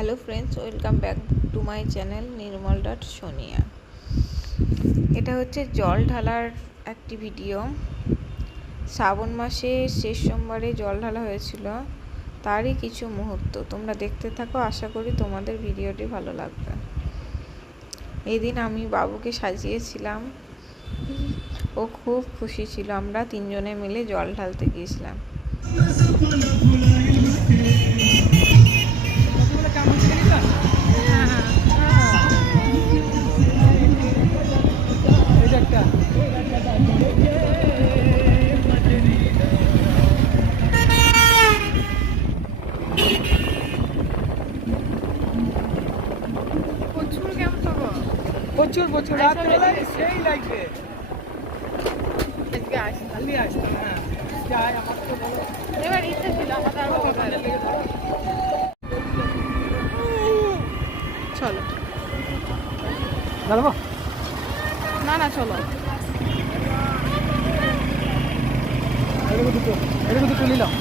Hello friends, welcome back to my channel নির্মল.সোনিয়া। এটা হচ্ছে জল ঢালার একটি ভিডিও। শ্রাবণ মাসে শেষ সোমবারে জল ঢালা হয়েছিল, তারই কিছু মুহূর্ত তোমরা দেখতে থাকো। আশা করি তোমাদের ভিডিওটি ভালো লাগবে। এই দিন আমি বাবুকে সাজিয়েছিলাম, ও খুব খুশি ছিল। আমরা তিনজনে মিলে জল ঢালতে গিয়েছিলাম। প্রচুর প্রচুর রাত্রেবেলায় সেই লাগবে। চলো না চলো, এরকম দুটো নিলাম।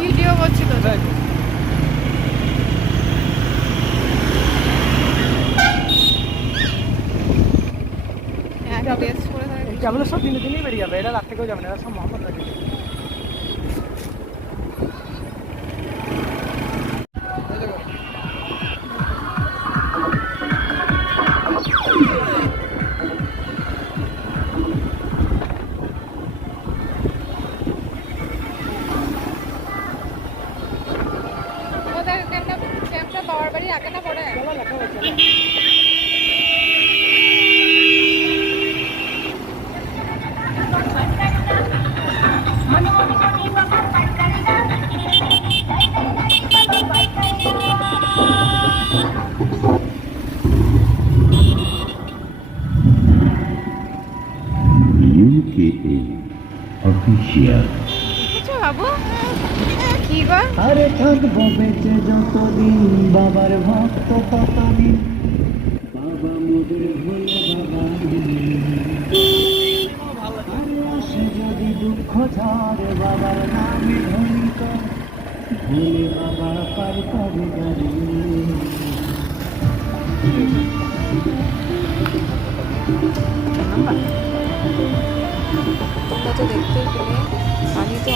ভিডিও করছিল। কেবল সব দিনে দিনেই বেরিয়ে যাবে, এটা রাত থেকেও যাবে না, এরা সব মোহাম্মদ লাগে। বাবার বাড়ি আগে না পড়ে UKA official. কিছু বাবু কি গো? আরে থাকবো বেঁচে যতদিন, বাবার ভক্ত ততদিন, বাবা মোদের হলো বাবা। আরে আসে যদি দুঃখ ঝড়, বাবার নামে ধরিত, ভুলে বাবা পার পাবে গাড়ি। তোমরা তো দেখতেই পেলে, আমি তো